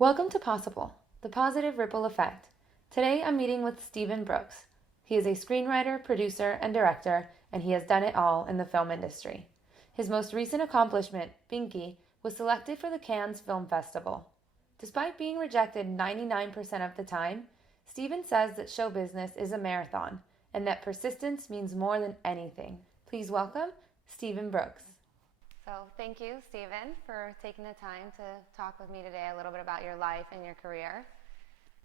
Welcome to Possible, the positive ripple effect. Today I'm meeting with Stephen Brooks. He is a screenwriter, producer, and director, and he has done it all in the film industry. His most recent accomplishment, Binky, was selected for the Cannes Film Festival. Despite being rejected 99% of the time, Stephen says that show business is a marathon and that persistence means more than anything. Please welcome Stephen Brooks. So thank you, Stephen, for taking the time to talk with me today a little bit about your life and your career.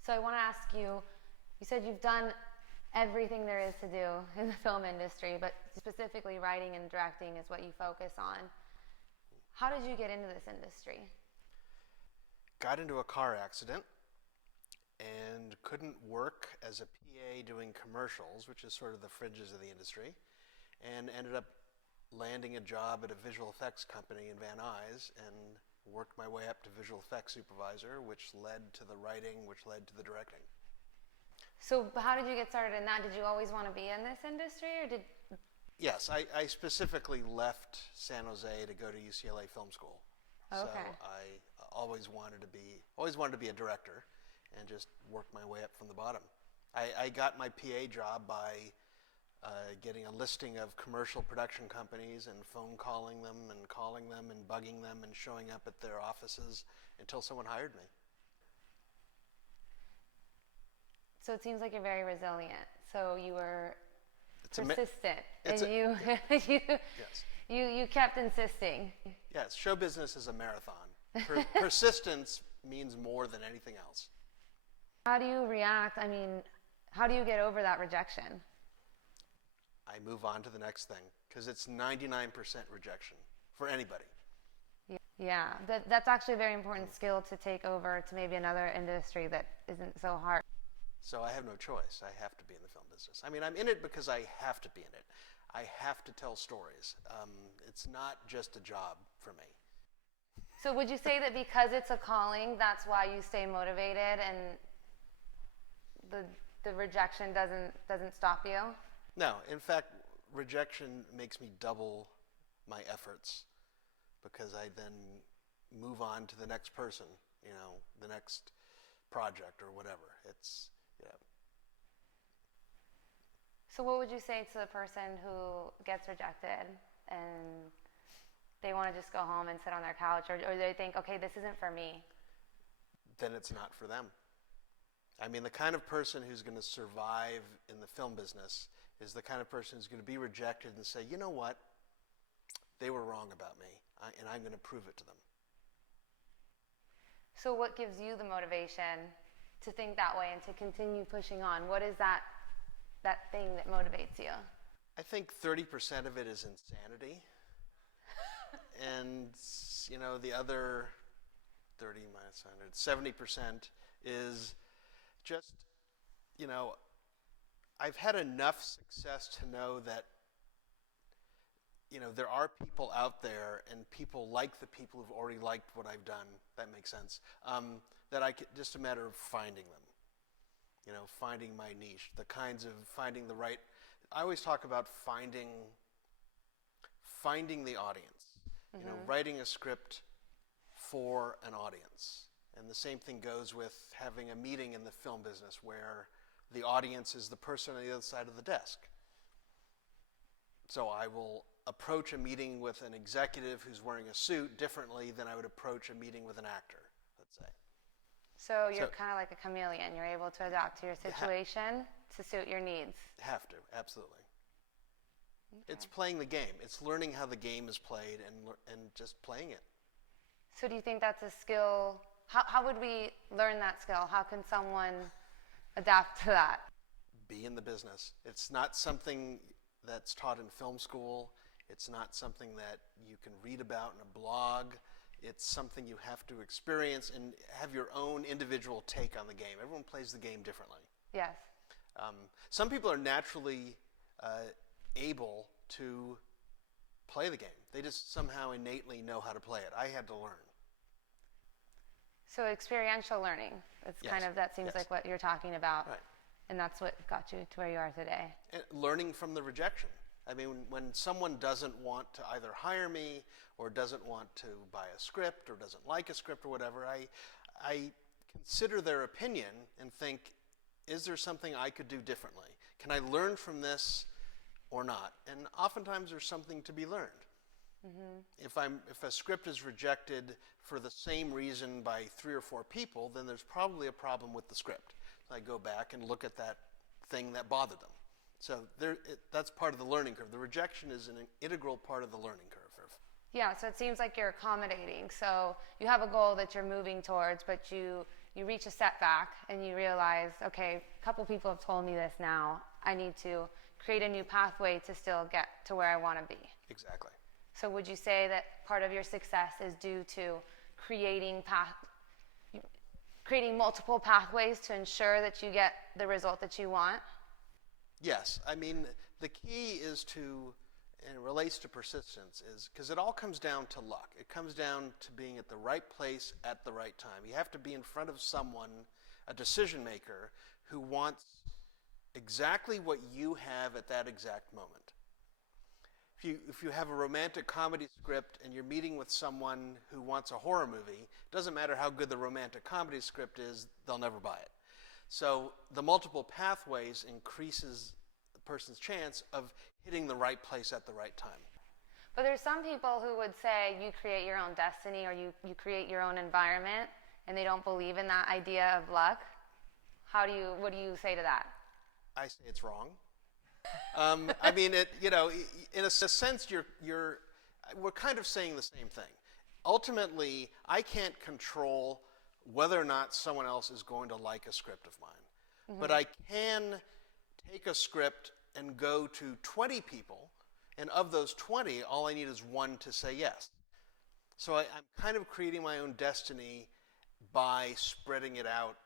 So I want to ask you, you said you've done everything there is to do in the film industry, but specifically writing and directing is what you focus on. How did you get into this industry? Got into a car accident and couldn't work as a PA doing commercials, which is sort of the fringes of the industry, and ended up landing a job at a visual effects company in Van Nuys and worked my way up to visual effects supervisor, which led to the writing, which led to the directing. So how did you get started in that? Did you always want to be in this industry, or did... Yes, I specifically left San Jose to go to UCLA Film School. Okay. So I always wanted to be a director and just worked my way up from the bottom. I got my PA job by getting a listing of commercial production companies and phone calling them and bugging them and showing up at their offices until someone hired me. So it seems like you're very resilient. So you were persistent, yes. you kept insisting. Yes, show business is a marathon. Persistence means more than anything else. How do you react? I mean, how do you get over that rejection? I move on to the next thing because it's 99% rejection for anybody. Yeah, that's actually a very important skill to take over to maybe another industry that isn't so hard. So I have no choice. I have to be in the film business. I mean, I'm in it because I have to be in it. I have to tell stories. It's not just a job for me. So would you say that because it's a calling, that's why you stay motivated and the rejection doesn't stop you? No, in fact, rejection makes me double my efforts because I then move on to the next person, the next project or whatever. So what would you say to the person who gets rejected and they want to just go home and sit on their couch, or they think, okay, this isn't for me? Then it's not for them. I mean, the kind of person who's going to survive in the film business is the kind of person who's going to be rejected and say, you know what, they were wrong about me, and I'm going to prove it to them. So what gives you the motivation to think that way and to continue pushing on? What is that thing that motivates you? I think 30% of it is insanity, and the other 30 minus 100, 70% is just, I've had enough success to know that, there are people out there and people like the people who've already liked what I've done, that makes sense, that just a matter of finding them, finding my niche, finding the right, I always talk about finding the audience, writing a script for an audience. And the same thing goes with having a meeting in the film business where the audience is the person on the other side of the desk. So I will approach a meeting with an executive who's wearing a suit differently than I would approach a meeting with an actor, let's say. So you're kind of like a chameleon. You're able to adapt to your situation to suit your needs. Have to, absolutely. Okay. It's playing the game. It's learning how the game is played and just playing it. So do you think that's a skill? How would we learn that skill? How can someone adapt to that? Be in the business. It's not something that's taught in film school. It's not something that you can read about in a blog. It's something you have to experience and have your own individual take on the game. Everyone plays the game differently. Yes. Some people are naturally able to play the game. They just somehow innately know how to play it. I had to learn. So experiential learning, it's Yes. kind of, that seems Yes. like what you're talking about. Right. And that's what got you to where you are today. And learning from the rejection. I mean, when someone doesn't want to either hire me or doesn't want to buy a script or doesn't like a script or whatever, I consider their opinion and think, is there something I could do differently? Can I learn from this or not? And oftentimes there's something to be learned. If a script is rejected for the same reason by 3 or 4 people, then there's probably a problem with the script. I go back and look at that thing that bothered them. So that's part of the learning curve. The rejection is an integral part of the learning curve. Yeah, so it seems like you're accommodating. So you have a goal that you're moving towards, but you reach a setback and you realize, okay, a couple people have told me this now. I need to create a new pathway to still get to where I want to be. Exactly. So would you say that part of your success is due to creating multiple pathways to ensure that you get the result that you want? Yes. I mean, the key is to, and it relates to persistence, is because it all comes down to luck. It comes down to being at the right place at the right time. You have to be in front of someone, a decision maker, who wants exactly what you have at that exact moment. If you have a romantic comedy script and you're meeting with someone who wants a horror movie, it doesn't matter how good the romantic comedy script is, they'll never buy it. So the multiple pathways increases the person's chance of hitting the right place at the right time. But there's some people who would say you create your own destiny or you create your own environment, and they don't believe in that idea of luck. What do you say to that? I say it's wrong. I mean, in a sense, we're kind of saying the same thing. Ultimately, I can't control whether or not someone else is going to like a script of mine. But I can take a script and go to 20 people, and of those 20, all I need is 1 to say yes. So I'm kind of creating my own destiny by spreading it out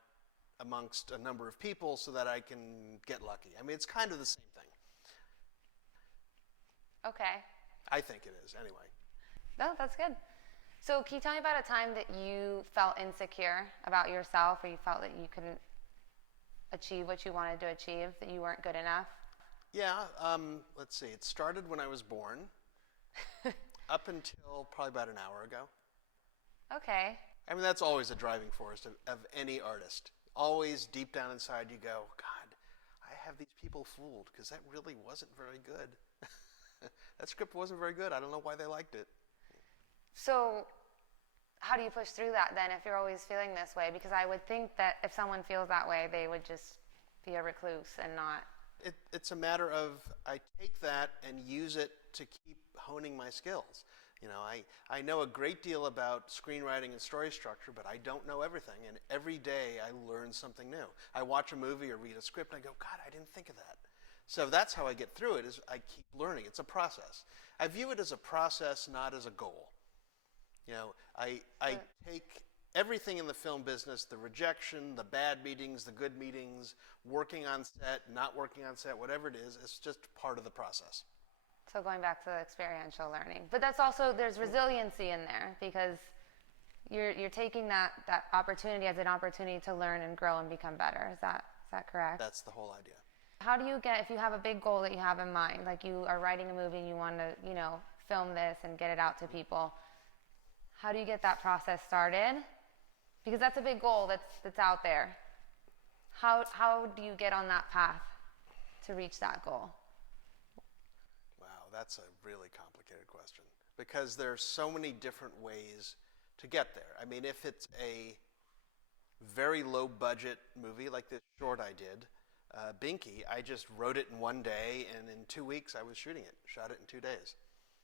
amongst a number of people so that I can get lucky. I mean, it's kind of the same thing. Okay. I think it is, anyway. No, that's good. So can you tell me about a time that you felt insecure about yourself, or you felt that you couldn't achieve what you wanted to achieve, that you weren't good enough? Yeah, let's see. It started when I was born, up until probably about an hour ago. Okay. I mean, that's always a driving force of any artist. Always deep down inside you go, God, I have these people fooled because that really wasn't very good. That script wasn't very good. I don't know why they liked it. So how do you push through that then if you're always feeling this way? Because I would think that if someone feels that way, they would just be a recluse and not... It's a matter of I take that and use it to keep honing my skills. You know, I know a great deal about screenwriting and story structure, but I don't know everything. And every day I learn something new. I watch a movie or read a script and I go, God, I didn't think of that. So that's how I get through it, is I keep learning. It's a process. I view it as a process, not as a goal. You know, I take everything in the film business, the rejection, the bad meetings, the good meetings, working on set, not working on set, whatever it is, it's just part of the process. So going back to the experiential learning. But that's also, there's resiliency in there, because you're taking that opportunity as an opportunity to learn and grow and become better. Is that correct? That's the whole idea. How do you get, if you have a big goal that you have in mind, like you are writing a movie and you want to, film this and get it out to people, how do you get that process started? Because that's a big goal that's out there. How do you get on that path to reach that goal? Wow, that's a really complicated question, because there's so many different ways to get there. I mean, if it's a very low budget movie like this short I did, Binky, I just wrote it in one day, and in 2 weeks I was shooting it. Shot it in 2 days.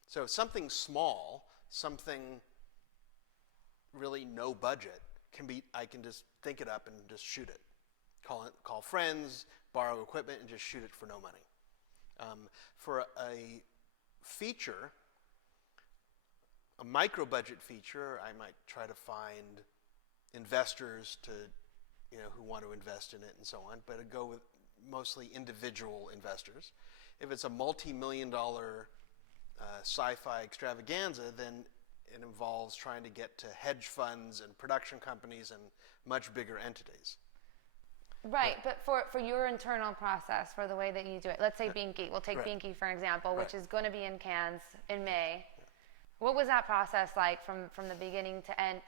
So something small, something really no budget, I can just think it up and just shoot it. Call friends, borrow equipment, and just shoot it for no money. For a feature, a micro-budget feature, I might try to find investors who want to invest in it and so on, but I'd go with mostly individual investors. If it's a multi-million-dollar sci-fi extravaganza, then it involves trying to get to hedge funds and production companies and much bigger entities. Right, but for your internal process, for the way that you do it, let's say Binky. We'll take Binky for example, which is going to be in Cannes in May. What was that process like from the beginning to end?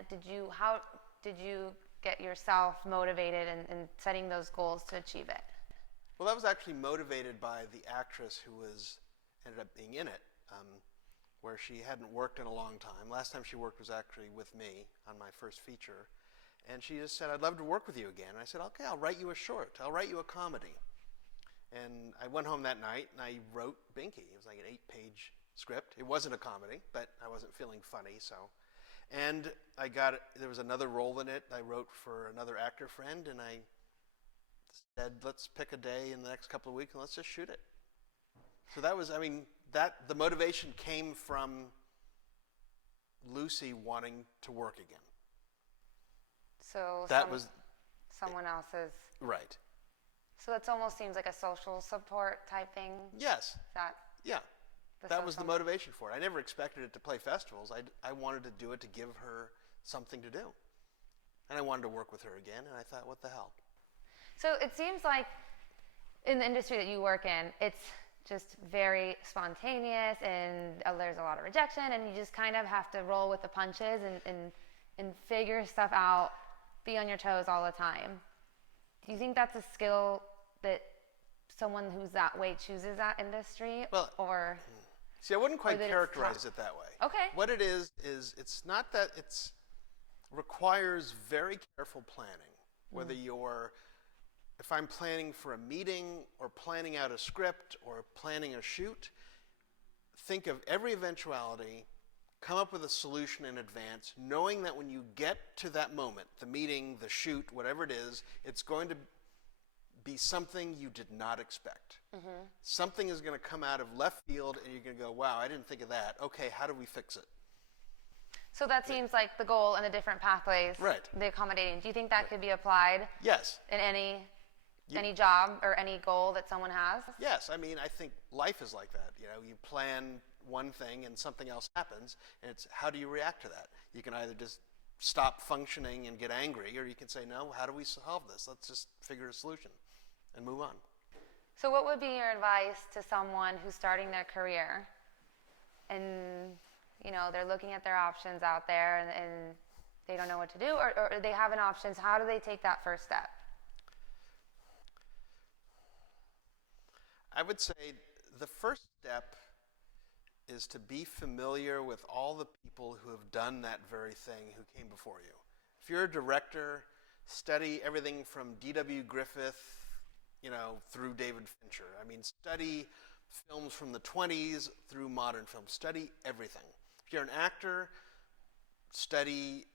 How did you get yourself motivated and setting those goals to achieve it? Well, that was actually motivated by the actress who ended up being in it, where she hadn't worked in a long time. Last time she worked was actually with me on my first feature. And she just said, I'd love to work with you again. And I said, okay, I'll write you a short. I'll write you a comedy. And I went home that night and I wrote Binky. It was like an 8-page script. It wasn't a comedy, but I wasn't feeling funny, so. And there was another role in it I wrote for another actor friend, and I said, let's pick a day in the next couple of weeks and let's just shoot it. So that was, the motivation came from Lucy wanting to work again. So someone else's. Right. So that almost seems like a social support type thing. Yes. Yeah. That was the social motivation for it. I never expected it to play festivals. I wanted to do it to give her something to do. And I wanted to work with her again, and I thought, what the hell? So it seems like in the industry that you work in, it's just very spontaneous, and there's a lot of rejection, and you just kind of have to roll with the punches and figure stuff out, be on your toes all the time. Do you think that's a skill that someone who's that way chooses that industry? Well, or see, I wouldn't quite characterize it that way. Okay. What it is it's not that it requires very careful planning. Whether if I'm planning for a meeting or planning out a script or planning a shoot, think of every eventuality, come up with a solution in advance, knowing that when you get to that moment, the meeting, the shoot, whatever it is, it's going to be something you did not expect. Mm-hmm. Something is going to come out of left field, and you're going to go, wow, I didn't think of that. Okay, how do we fix it? So that seems like the goal and the different pathways, right. The accommodating. Do you think that could be applied? Yes. In any job or any goal that someone has? Yes, I think life is like that. You plan one thing and something else happens, and it's how do you react to that? You can either just stop functioning and get angry, or you can say, no, how do we solve this? Let's just figure a solution and move on. So what would be your advice to someone who's starting their career and they're looking at their options out there and they don't know what to do, or they have an option? How do they take that first step? I would say the first step is to be familiar with all the people who have done that very thing who came before you. If you're a director, study everything from D.W. Griffith, through David Fincher. Study films from the 20s through modern films. Study everything. If you're an actor, study,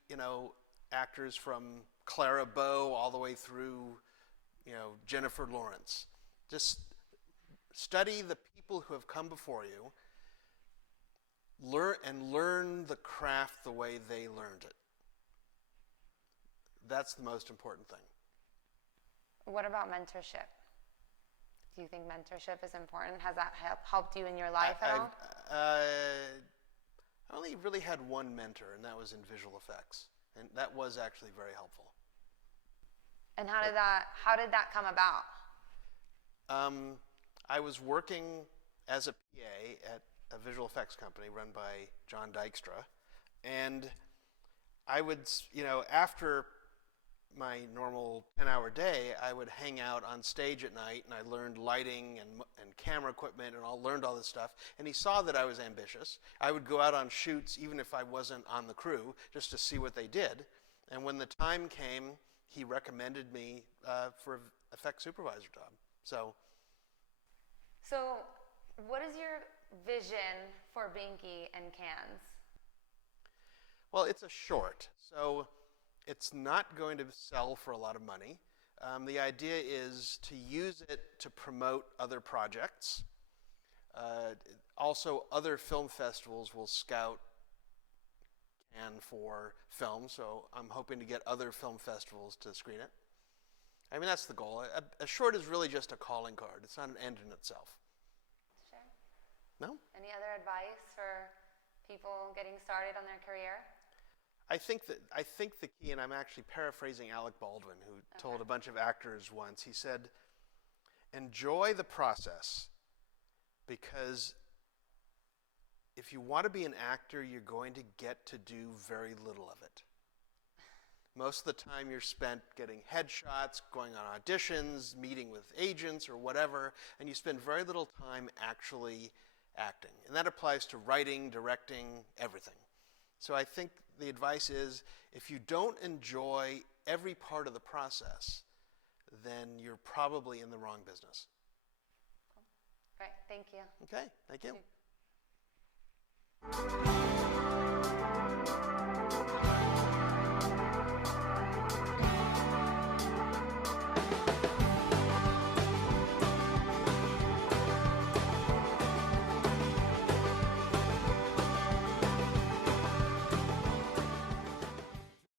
actors from Clara Bow all the way through, Jennifer Lawrence. Just study the people who have come before you. Learn the craft the way they learned it. That's the most important thing. What about mentorship? Do you think mentorship is important? Has that helped you in your life at all? I only really had one mentor, and that was in visual effects, and that was actually very helpful. And how did that come about? I was working as a PA at a visual effects company run by John Dykstra, and I would, after my normal 10-hour day, I would hang out on stage at night, and I learned lighting and camera equipment, and I learned all this stuff. And he saw that I was ambitious. I would go out on shoots even if I wasn't on the crew, just to see what they did. And when the time came, he recommended me for an effects supervisor job. So what is your vision for Binky and Cans? Well, it's a short, so it's not going to sell for a lot of money. The idea is to use it to promote other projects. Also, other film festivals will scout Can for films, so I'm hoping to get other film festivals to screen it. That's the goal. A short is really just a calling card. It's not an end in itself. Sure. No? Any other advice for people getting started on their career? I think the key, and I'm actually paraphrasing Alec Baldwin, who told a bunch of actors once, he said, enjoy the process, because if you want to be an actor, you're going to get to do very little of it. Most of the time you're spent getting headshots, going on auditions, meeting with agents or whatever, and you spend very little time actually acting. And that applies to writing, directing, everything. So I think the advice is, if you don't enjoy every part of the process, then you're probably in the wrong business. Great, thank you. Okay, thank you. Thank you.